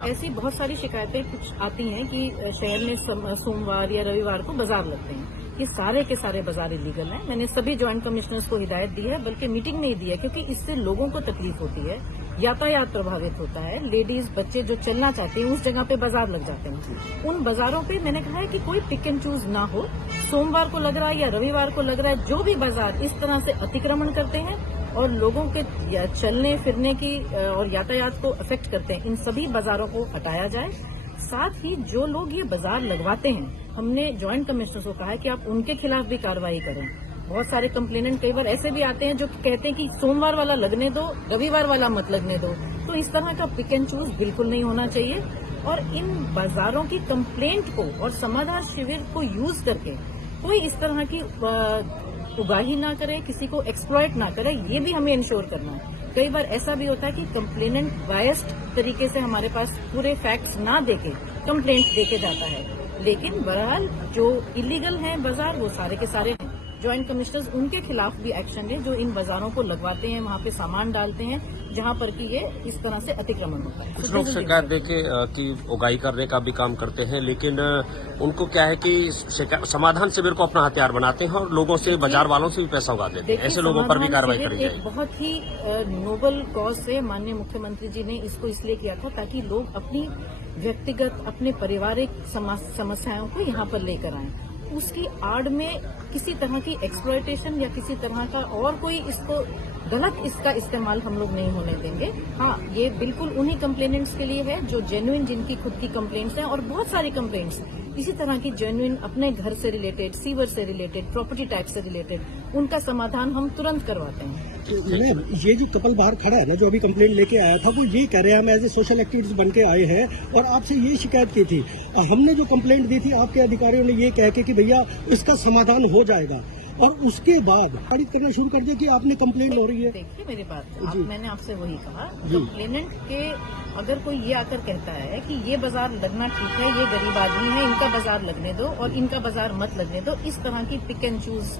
ऐसी बहुत सारी शिकायतें कुछ आती हैं कि शहर में सोमवार या रविवार को बाजार लगते हैं। ये सारे के सारे बाजार इलीगल हैं। मैंने सभी ज्वाइंट कमिश्नर्स को हिदायत दी है, बल्कि मीटिंग नहीं दी है, क्योंकि इससे लोगों को तकलीफ होती है, यातायात प्रभावित होता है। लेडीज बच्चे जो चलना चाहते हैं उस जगह पे बाजार लग जाते हैं। उन बाजारों पे मैंने कहा है कि कोई पिक एंड चूज ना हो। सोमवार को लग रहा है या रविवार को लग रहा है, जो भी बाजार इस तरह से अतिक्रमण करते हैं और लोगों के चलने फिरने की और यातायात को अफेक्ट करते हैं, इन सभी बाजारों को हटाया जाए। साथ ही जो लोग ये बाजार लगवाते हैं, हमने ज्वाइंट कमिश्नर्स को कहा है कि आप उनके खिलाफ भी कार्रवाई करें। बहुत सारे कंप्लेनेंट कई बार ऐसे भी आते हैं जो कहते हैं कि सोमवार वाला लगने दो, रविवार वाला मत लगने दो। तो इस तरह का पिक एंड चूज बिल्कुल नहीं होना चाहिए। और इन बाजारों की कंप्लेंट को और समाधान शिविर को यूज करके कोई इस तरह की उगाही ना करे, किसी को एक्सप्लॉइट ना करे, ये भी हमें इंश्योर करना है। कई बार ऐसा भी होता है कि कंप्लेनेंट बायस्ड तरीके से हमारे पास पूरे फैक्ट्स ना देके कंप्लेंट देके जाता है। लेकिन बहरहाल जो इलीगल हैं बाजार, वो सारे के सारे हैं। ज्वाइंट कमिश्नर्स उनके खिलाफ भी एक्शन लें जो इन बाजारों को लगवाते हैं, वहां पे सामान डालते हैं जहां पर कि ये इस तरह से अतिक्रमण होता है। कुछ लोग शिकायत देके कि उगाही करने का भी काम करते हैं, लेकिन उनको क्या है कि समाधान शिविर को अपना हथियार बनाते हैं और लोगों से, बाजार वालों से भी पैसा उगा देते हैं। ऐसे लोगों पर भी कार्रवाई करी जाए। बहुत ही नोबल कॉज से माननीय मुख्यमंत्री जी ने इसको इसलिए किया था ताकि लोग अपनी व्यक्तिगत, अपने पारिवारिक समस्याओं को यहाँ पर लेकर आएं। उसकी आड़ में किसी तरह की एक्सप्लॉयटेशन या किसी तरह का और कोई इसको गलत इसका इस्तेमाल हम लोग नहीं होने देंगे। हाँ, ये बिल्कुल उन्हीं कंप्लेनेंट्स के लिए है जो जेन्युइन, जिनकी खुद की कंप्लेंट्स हैं, और बहुत सारी कंप्लेंट्स इसी तरह की जेन्युइन अपने घर से रिलेटेड, सीवर से रिलेटेड, प्रॉपर्टी टैक्स से रिलेटेड, उनका समाधान हम तुरंत करवाते हैं। मैम, ये जो कपल बाहर खड़ा है ना, जो अभी कंप्लेंट लेके आया था, वो ये कह रहे हैं हम एज ए सोशल एक्टिविस्ट बन के आए हैं और आपसे ये शिकायत की थी। हमने जो कंप्लेंट दी थी, आपके अधिकारियों ने ये कह के कि भैया इसका समाधान हो जाएगा, और उसके बाद पारित करना शुरू कर दिया कि आपने कंप्लेंट हो रही है। देखिए मेरी बात, मैंने आपसे वही कहा, कंप्लेनेंट के अगर कोई ये आकर कहता है कि ये बाजार लगना ठीक है, ये गरीब आदमी है, इनका बाजार लगने दो और इनका बाजार मत लगने दो, इस तरह की पिक एंड चूज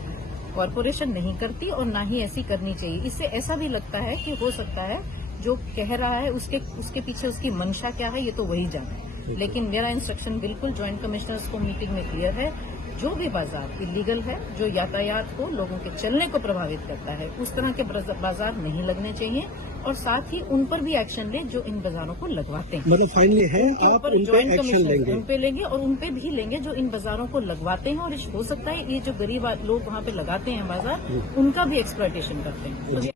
कॉरपोरेशन नहीं करती और ना ही ऐसी करनी चाहिए। इससे ऐसा भी लगता है कि हो सकता है जो कह रहा है उसके पीछे उसकी मंशा क्या है, ये तो वही जाने। लेकिन मेरा इंस्ट्रक्शन बिल्कुल ज्वाइंट कमिश्नर्स को मीटिंग में क्लियर है, जो भी बाजार इलीगल है, जो यातायात को, लोगों के चलने को प्रभावित करता है, उस तरह के बाजार नहीं लगने चाहिए। और साथ ही उन पर भी एक्शन ले जो इन बाजारों को लगवाते हैं। मतलब फाइनली है, आप उन पे एक्शन लेंगे? उन पे लेंगे और उन पे भी लेंगे जो इन बाजारों को लगवाते हैं। और हो सकता है ये जो गरीब लोग वहाँ पे लगाते हैं बाजार, उनका भी एक्सप्लॉयटेशन करते हैं।